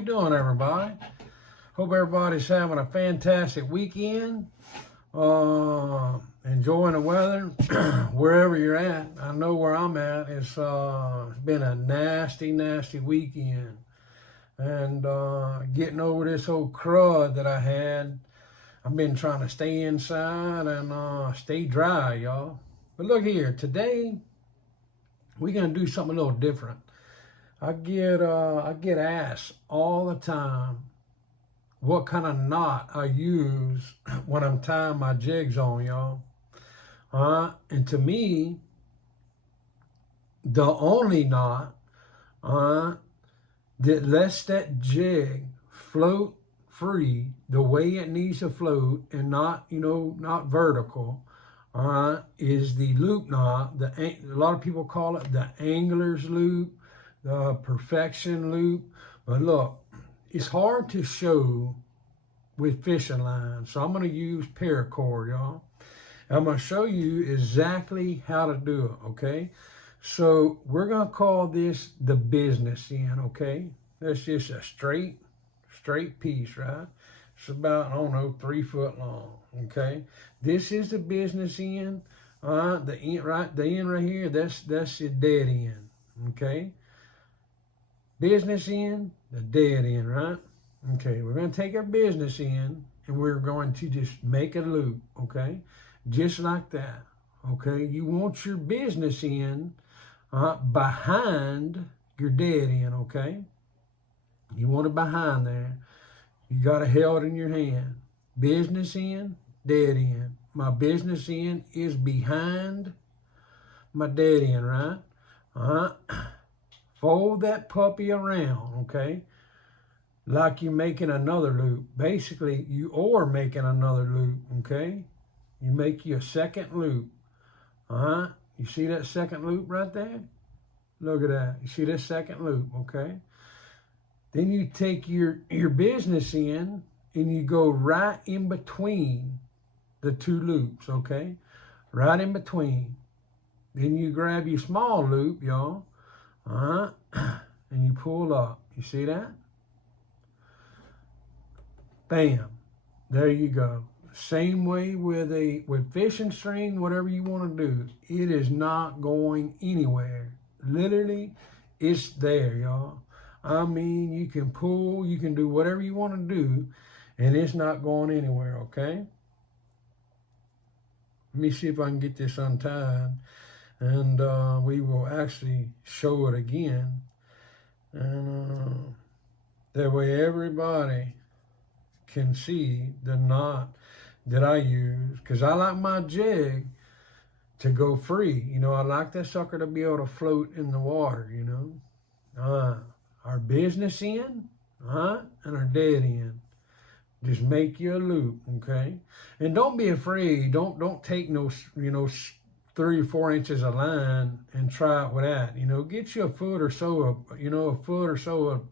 we doing, everybody? Hope everybody's having a fantastic weekend. Enjoying the weather wherever you're at. I know where I'm at. It's been a nasty weekend. And getting over this old crud that I had. I've been trying to stay inside and stay dry, y'all. But look here, today we're gonna do something a little different. I get asked all the time what kind of knot I use when I'm tying my jigs on, y'all. And to me, the only knot that lets that jig float free the way it needs to float and not, not vertical, is the loop knot. A lot of people call it the angler's loop, the perfection loop. But look, it's hard to show with fishing lines, so I'm going to use paracord, y'all. I'm going to show you exactly how to do it, okay? So we're going to call this the business end, okay? That's just a straight piece, right? It's about, I don't know, 3 foot long, okay? This is the business end. The end right here, that's the dead end, okay? Business end, the dead end, right? Okay, we're going to take our business end and we're going to just make a loop, okay? Just like that, okay? You want your business end behind your dead end, okay? You want it behind there. You got it held in your hand. Business end, dead end. My business end is behind my dead end, right? Fold that puppy around, okay? Like you're making another loop. Basically, you are making another loop, okay? You make you a second loop, You see that second loop right there? Look at that. You see that second loop, okay? Then you take your business end and you go right in between the two loops, okay? Right in between. Then you grab your small loop, y'all, and you pull up. You see that? Bam. There you go. Same way with fishing string, whatever you want to do. It is not going anywhere. Literally, it's there, y'all. I mean, you can pull, you can do whatever you want to do, and it's not going anywhere, okay? Let me see if I can get this untied, and we will actually show it again. And that way everybody can see the knot that I use, because I like my jig to go free. I like that sucker to be able to float in the water, Our business end, and our dead end. Just make you a loop, okay? And don't be afraid. Don't take no, 3 or 4 inches of line and try it with that. Get you a foot or so of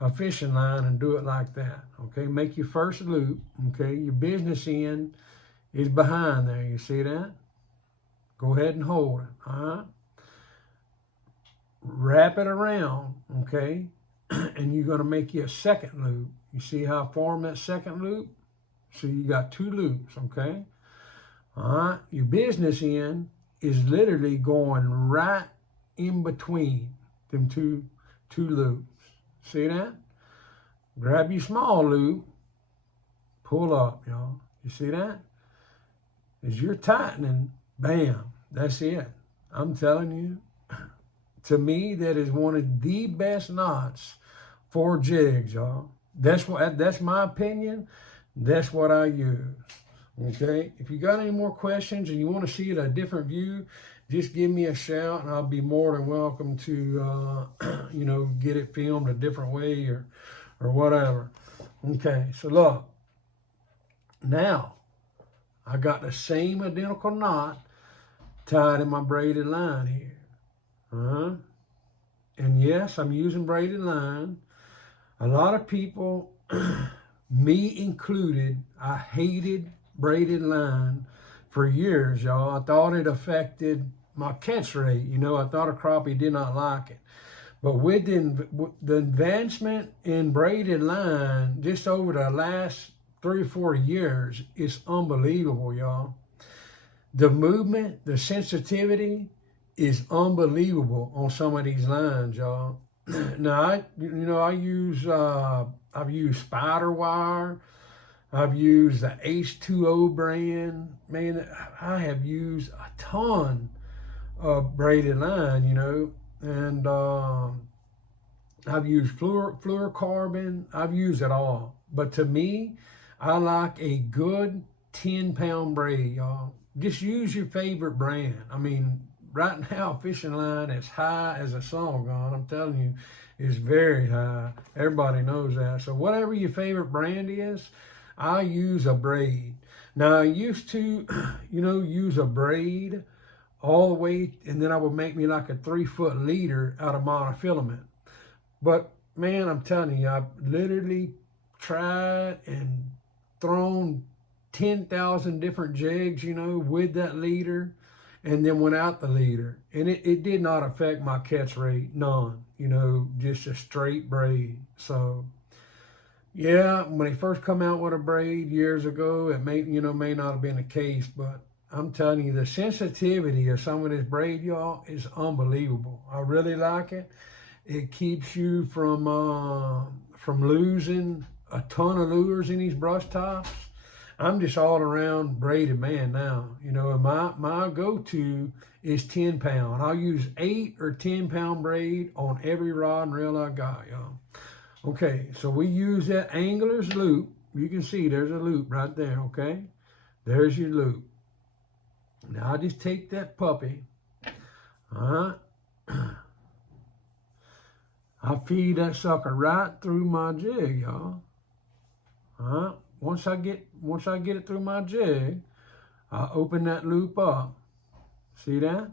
a fishing line and do it like that, okay? Make your first loop, okay? Your business end is behind there. You see that? Go ahead and hold it, Wrap it around, okay? And you're going to make you a second loop. You see how I formed that second loop? So you got 2 loops, okay? Your business end is literally going right in between them two loops. See that? Grab your small loop, pull up, y'all. You see that? As you're tightening, bam, that's it. I'm telling you, to me, that is one of the best knots for jigs, y'all. That's my opinion. That's what I use. Okay? If you got any more questions and you want to see it a different view, just give me a shout and I'll be more than welcome to, get it filmed a different way or whatever. Okay, so look. Now, I got the same identical knot tied in my braided line here. And yes, I'm using braided line. A lot of people, me included, I hated braided line for years, y'all. I thought it affected my catch rate. I thought a crappie did not like it. But with the advancement in braided line just over the last 3 or 4 years, it's unbelievable, y'all. The movement, the sensitivity is unbelievable on some of these lines, y'all. Now, I've used spider wire. I've used the H2O brand. Man, I have used a ton of braided line, and I've used fluorocarbon. I've used it all. But to me, I like a good 10-pound braid, y'all. Just use your favorite brand. I mean, right now, fishing line is high as a sawgun. I'm telling you, it's very high. Everybody knows that. So whatever your favorite brand is, I use a braid. Now, I used to, use a braid all the way, and then I would make me like a 3-foot leader out of monofilament. But, man, I'm telling you, I've literally tried and thrown 10,000 different jigs, with that leader, and then without the leader. And it did not affect my catch rate, none, just a straight braid. So, yeah, when they first come out with a braid years ago, it may not have been the case, but I'm telling you, the sensitivity of some of this braid, y'all, is unbelievable. I really like it. It keeps you from losing a ton of lures in these brush tops. I'm just all around braided man now, and my go-to is 10 pound. I'll use 8 or 10 pound braid on every rod and reel I got, y'all. Okay, so we use that angler's loop. You can see there's a loop right there, okay? There's your loop. Now I just take that puppy, I feed that sucker right through my jig, y'all. Once I get it through my jig, I open that loop up. See that?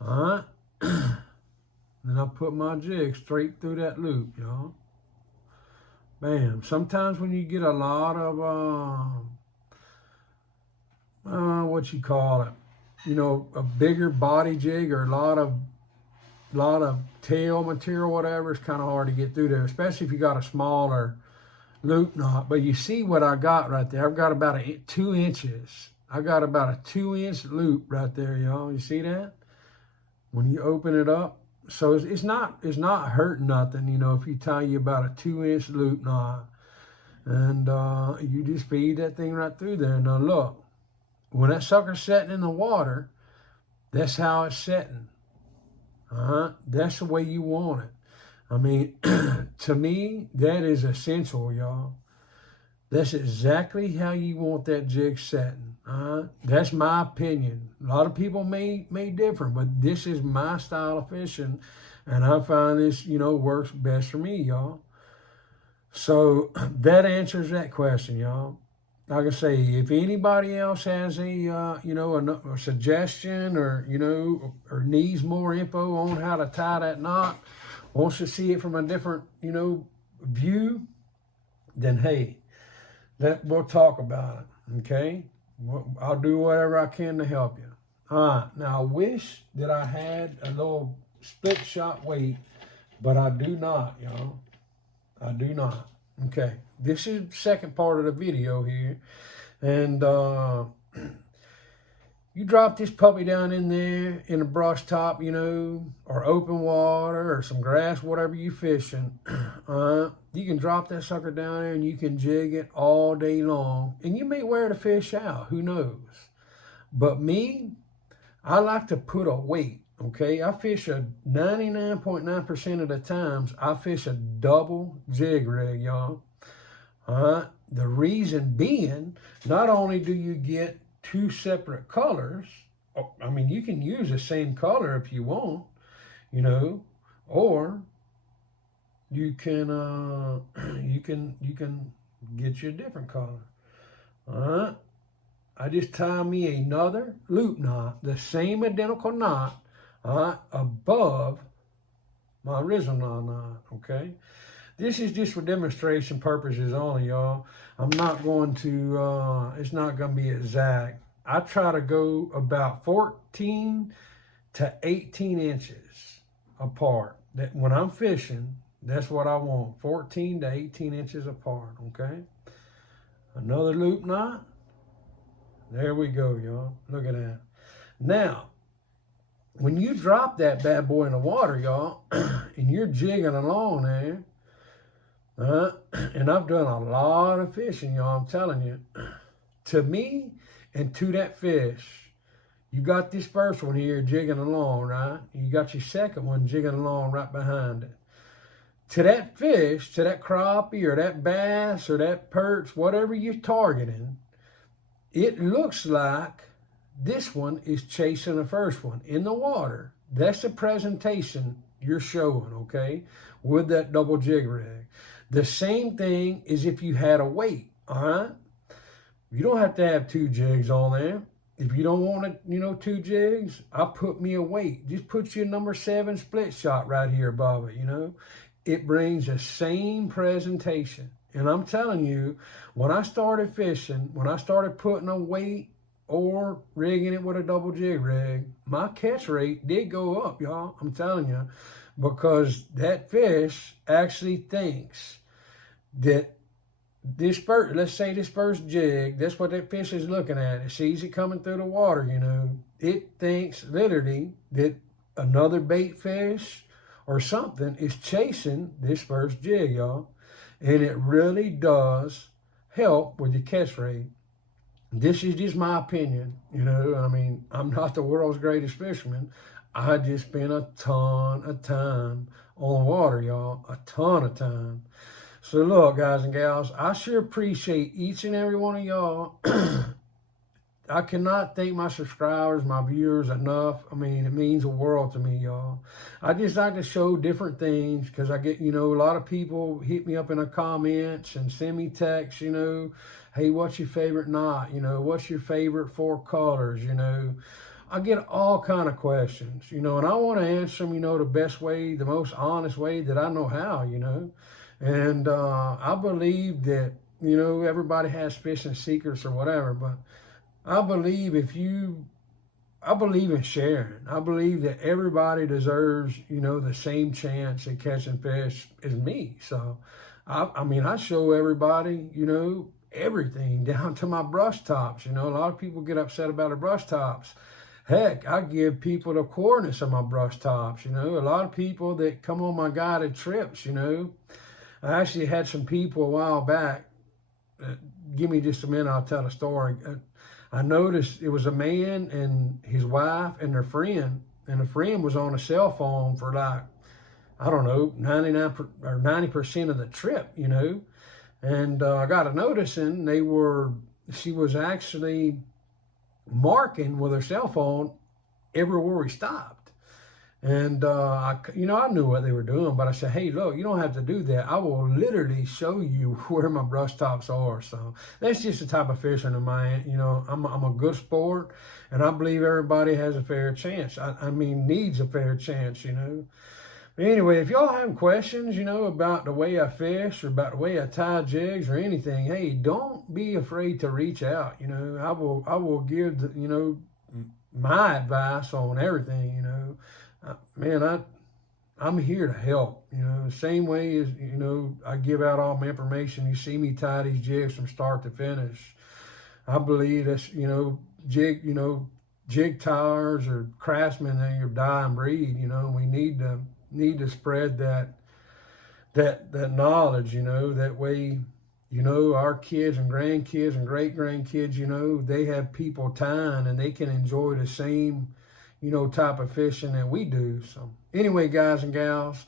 Then I put my jig straight through that loop, y'all. Bam. Sometimes when you get a lot of what you call it, a bigger body jig or a lot of tail material, whatever, it's kind of hard to get through there, especially if you got a smaller loop knot. But you see what I got right there? I've got about 2 inches. I got about a 2-inch loop right there, y'all. You see that? When you open it up, so it's not hurting nothing, if you tie you about a 2-inch loop knot, and you just feed that thing right through there. Now look, when that sucker's setting in the water, that's how it's setting. That's the way you want it. I mean, to me, that is essential, y'all. That's exactly how you want that jig setting. That's my opinion. A lot of people may differ, but this is my style of fishing, and I find this, works best for me, y'all. So that answers that question, y'all. Like I say, if anybody else has a suggestion or or needs more info on how to tie that knot, wants to see it from a different view, then hey, we'll talk about it. Okay, I'll do whatever I can to help you. All right. Now I wish that I had a little split shot weight, but I do not, y'all. I do not. Okay, this is the second part of the video here, and you drop this puppy down in there in a brush top, or open water or some grass, whatever you fishing. You can drop that sucker down there and you can jig it all day long, and you may wear the fish out, who knows. But me, I like to put a weight. Okay, I fish a 99.9% of the times, I fish a double jig rig, y'all. The reason being, not only do you get 2 separate colors, I mean, you can use the same color if you want, or you can get you a different color. I just tie me another loop knot, the same identical knot, above my original knot, okay? This is just for demonstration purposes only, y'all. I'm not going to, it's not going to be exact. I try to go about 14 to 18 inches apart. that when I'm fishing, that's what I want, 14 to 18 inches apart, okay? Another loop knot. There we go, y'all. Look at that. Now, when you drop that bad boy in the water, y'all, and you're jigging along there, and I've done a lot of fishing, y'all, I'm telling you. To me and to that fish, you got this first one here jigging along, right? You got your second one jigging along right behind it. To that fish, to that crappie or that bass or that perch, whatever you're targeting, it looks like this one is chasing the first one in the water. That's the presentation you're showing, okay, with that double jig rig. The same thing is if you had a weight, all right? You don't have to have 2 jigs on there. If you don't want it, 2 jigs, I put me a weight. Just put your number 7 split shot right here above it, It brings the same presentation. And I'm telling you, when I started fishing, when I started putting a weight or rigging it with a double jig rig, my catch rate did go up, y'all. I'm telling you, because that fish actually thinks that this first, let's say this first jig, that's what that fish is looking at. It sees it coming through the water, It thinks literally that another bait fish or something is chasing this first jig, y'all. And it really does help with your catch rate. This is just my opinion, I'm not the world's greatest fisherman. I just spent a ton of time on water, y'all, a ton of time. So look, guys and gals, I sure appreciate each and every one of y'all. I cannot thank my subscribers, my viewers enough. It means the world to me, y'all. I just like to show different things because I get, a lot of people hit me up in the comments and send me texts, hey, what's your favorite knot? What's your favorite 4 colors? I get all kind of questions, and I want to answer them, the best way, the most honest way that I know how, And I believe that, everybody has fishing secrets or whatever, but I believe I believe in sharing. I believe that everybody deserves, the same chance at catching fish as me. So, I show everybody, everything down to my brush tops. A lot of people get upset about the brush tops. Heck, I give people the coordinates of my brush tops. A lot of people that come on my guided trips, I actually had some people a while back. Give me just a minute, I'll tell the story. I noticed it was a man and his wife and their friend, and the friend was on a cell phone for 99 or 90% of the trip, And I got to noticing she was actually marking with her cell phone everywhere we stopped. And, I knew what they were doing, but I said, hey, look, you don't have to do that. I will literally show you where my brush tops are. So that's just the type of fishing of mine. I'm a good sport, and I believe everybody has a fair chance. Needs a fair chance, But anyway, if y'all have questions, about the way I fish or about the way I tie jigs or anything, hey, don't be afraid to reach out. I will give, my advice on everything, I'm here to help, same way as, I give out all my information. You see me tie these jigs from start to finish. I believe that's, jig tires or craftsmen, they are dying breed, we need to spread that knowledge, that way, our kids and grandkids and great grandkids, they have people tying and they can enjoy the same type of fishing that we do. So anyway, guys and gals,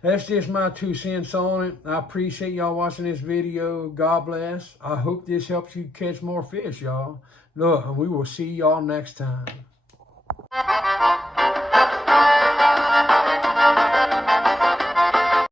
that's just my 2 cents on it. I appreciate y'all watching this video. God bless. I hope this helps you catch more fish, y'all. Look, and we will see y'all next time.